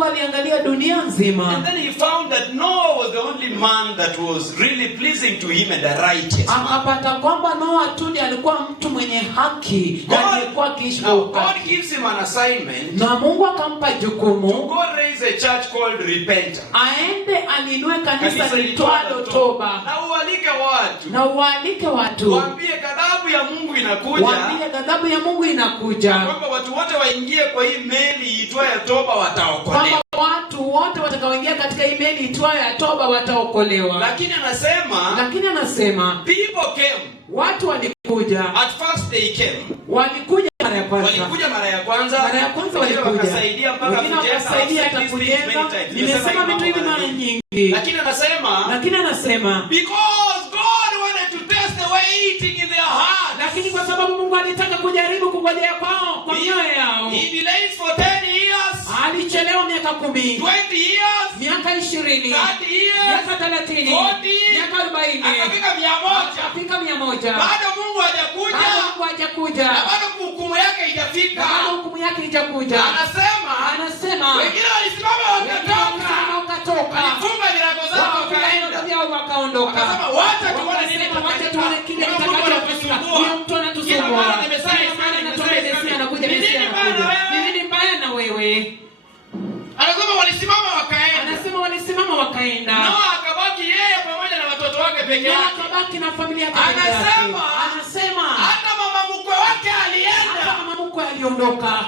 Mungu aliangalia dunia nzima. And then he found that Noah was the only man that was really pleasing to him and a righteous man. Akapata kwamba Noa tu ndiye alikuwa mtu mwenye haki na alikuwa akiishi kwa God haki. gives him an assignment. Na Mungu akampa jukumu. To go raise a church called Repentance. Aende alinue kanisa litwalo toba. Na ualike watu. Na ualike watu. Waambie ghadhabu ya Mungu inakuja. Waambie ghadhabu ya Mungu inakuja. Kwamba watu wote waingie kwa hii meli iitwayo toba wataokolewa. Kwamba watu wote watakaoingia katika hii meli iitwayo toba wataokolewa. Lakini anasema people came. Watu walikuja. At first they came. Walikuja mara ya kwanza. Mara ya kwanza walikuja. Wakasaidia mpaka kujenga hata kujenga. Nimesema vitu hivi mara nyingi. Lakini anasema because God wanted to test the waiting in their heart. Lakini kwa sababu Mungu alitaka kujaribu kungojea kwao kwa mioyo yao. He delayed for 10 years. Alichelewa miaka 10. 20 years. Miaka 20. 30 years. Miaka 30. 40. Miaka 40. Akafika 100. Bado Mungu hajakuja. Na bado hukumu yake haijafika. Anasema wengine walisimama wakatoka. Walifunga virago zao wakaondoka. Akasema wacha tuone kile kitakachofanyika. Huyo mtu anatusumbua. Nini mbaya na wewe? Anasema walisimama wakaenda. Noa akabaki yeye pamoja na watoto wake peke yake. Akabaki na familia yake. Anasema hata mama mkwe wake alienda. Hata mama mkwe aliondoka.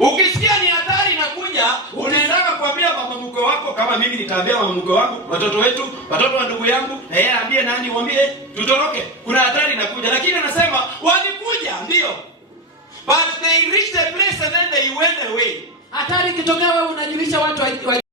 Ukisikia ni hatari inakuja, unaendaka kuambia mama mkwe wako, kama mimi nikaambia mama mkwe wangu, watoto wetu, watoto wa ndugu yangu, na yeye aambie nani, mwambie tutoroke. Kuna hatari inakuja. Lakini anasema walikuja ndio. But they reached a place and then they went away. Hatari kitokea wewe unajulisha watu